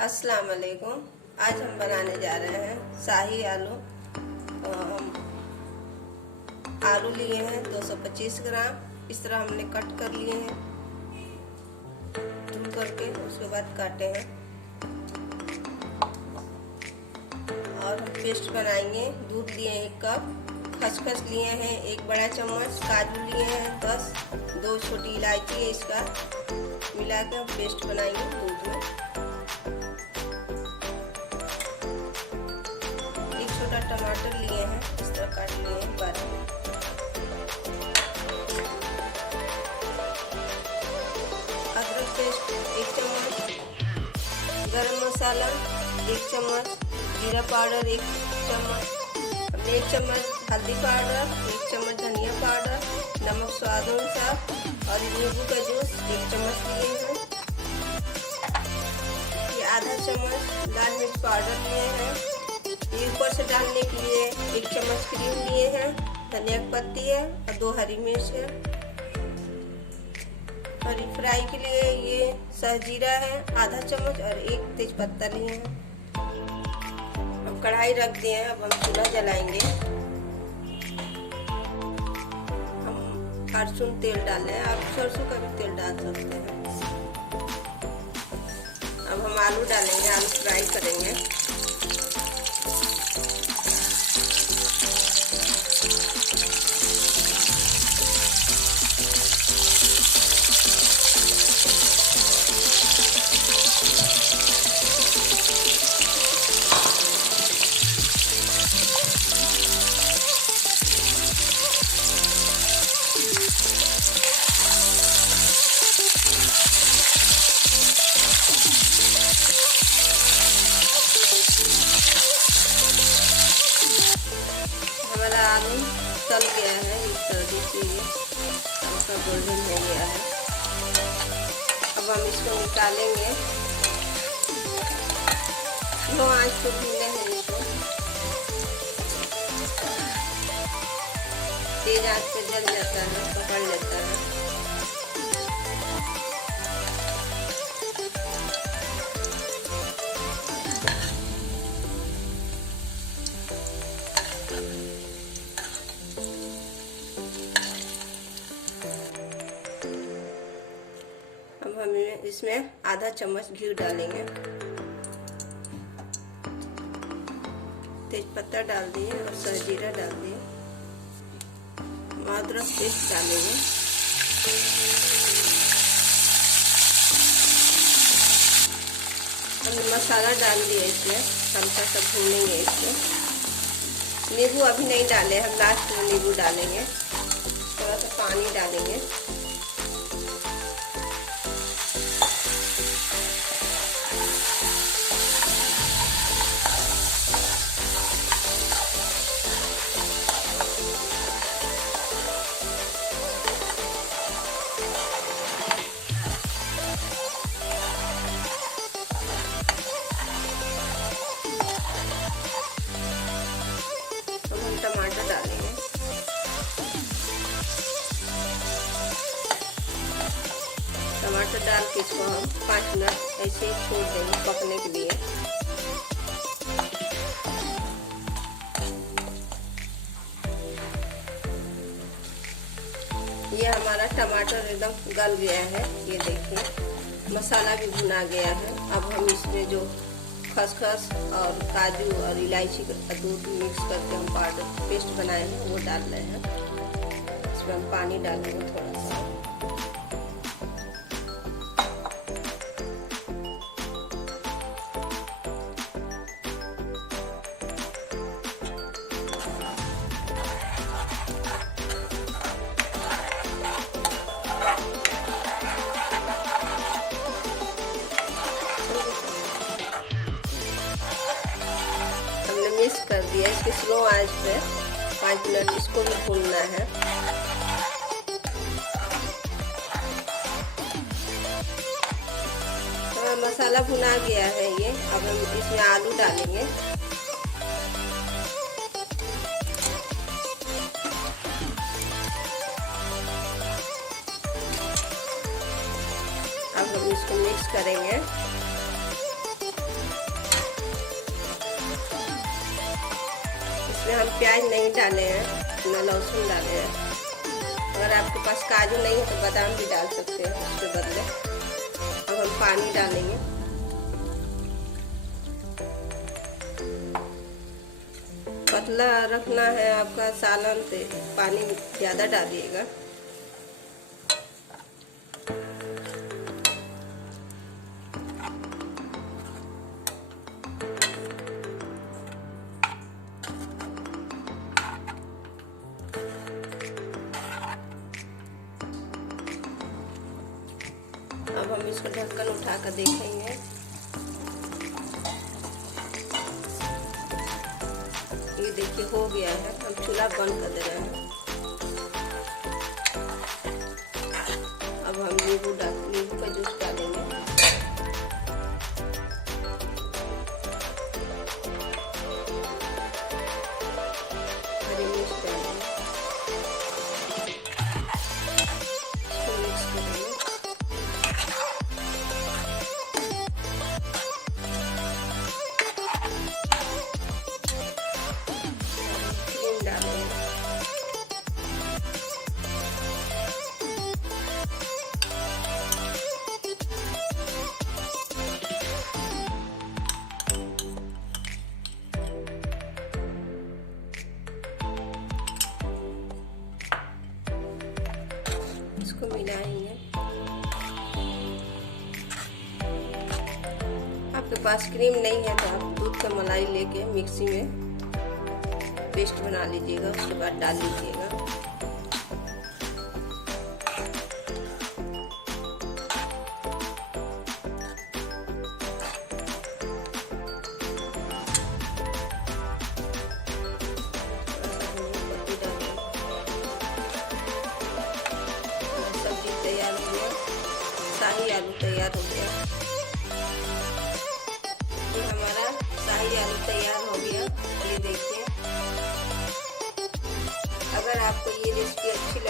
अस्सलाम वालेकुम। आज हम बनाने जा रहे हैं शाही आलू। तो हम आलू लिए हैं 225 ग्राम। इस तरह हमने कट कर लिए हैं, धुल करके उसके बाद काटे हैं। और हम पेस्ट बनाएंगे। दूध लिए 1 कप, खसखस लिए हैं 1 बड़ा चम्मच, काजू लिए हैं 10, 2 छोटी इलायची है। इसका मिला के हम पेस्ट बनाएंगे दूध में। छोटा टमाटर लिए हैं, इस तरह काट लिए हैं बारीक। अदरक पेस्ट 1 चम्मच, गरम मसाला 1 चम्मच, जीरा पाउडर 1 चम्मच, 1 चम्मच हल्दी पाउडर, 1 चम्मच धनिया पाउडर, नमक स्वाद अनुसार और नींबू का जूस 1 चम्मच लिए हैं। ये आधा चम्मच लाल मिर्च पाउडर लिए हैं। ऊपर से डालने के लिए 1 चम्मच क्रीम लिए हैं। धनिया की पत्ती है और 2 हरी मिर्च है। और फ्राई के लिए ये सहजीरा है आधा चम्मच और 1 तेज पत्ता लिए हैं। हम कढ़ाई रख दिए हैं, अब हम चूल्हा जलाएंगे। हम फॉर्चून तेल डालें, आप सरसों का भी तेल डाल सकते हैं। अब हम आलू डालेंगे, आलू फ्राई करेंगे। हमारा आलू तल गया है, इस तरह देखिए हल्का गोल्डन हो गया है। अब हम इसको निकालेंगे। लो आँच को धीमे है, इसको तेज आँच पे जल जाता है, पकड़ लेता है। अब हम इसमें आधा चम्मच घी डालेंगे। तेज पत्ता डाल दिए और सहजीरा डाल दिए। अदरक पेस्ट डालेंगे। हमने मसाला डाल दिया, इसमें हल्का सा भूनेंगे। इसमें नींबू अभी नहीं डाले, हम लास्ट में नींबू डालेंगे। थोड़ा सा पानी डालेंगे। टमाटर डालेंगे। टमाटर डाल के इसको हम 5 मिनट ऐसे ही छोड़ देंगे पकने के लिए। ये हमारा टमाटर एकदम गल गया है, ये देखिए मसाला भी भुना गया है। अब हम इसमें जो खसखस और काजू और इलायची का दूध मिक्स करके हम पाउडर पेस्ट बनाए हैं वो डाल रहे हैं। इसमें हम पानी डालेंगे थोड़ा सा। मिक्स कर दिया। इसके स्लो आंच पे 5 मिनट इसको भी भूनना है। तो मसाला भुना गया है ये। अब हम इसमें आलू डालेंगे। अब हम इसको मिक्स करेंगे। इसमें हम प्याज नहीं डाले हैं, न लहसुन डाले हैं। अगर आपके पास काजू नहीं है तो बादाम भी डाल सकते हैं उसके बदले। अब हम पानी डालेंगे। पतला रखना है आपका सालन, तो पानी ज़्यादा डालिएगा। अब हम इसको ढक्कन उठा कर देखेंगे। ये देखिए हो गया है। हम चूल्हा बंद कर दे रहे हैं। अब हम नींबू का जूस डालेंगे। हरी मिर्च डालेंगे। इसको मिक्स करेंगे। इसको मिलाएंगे। आपके पास क्रीम नहीं है तो आप दूध का मलाई लेके मिक्सी में पेस्ट बना लीजिएगा, उसके बाद डाल लीजिएगा। सब्जी तैयार हो गया, शाही आलू तैयार हो गया। ये हमारा शाही आलू तैयार हो गया। ये देखिए, अगर आपको ये रेसिपी अच्छी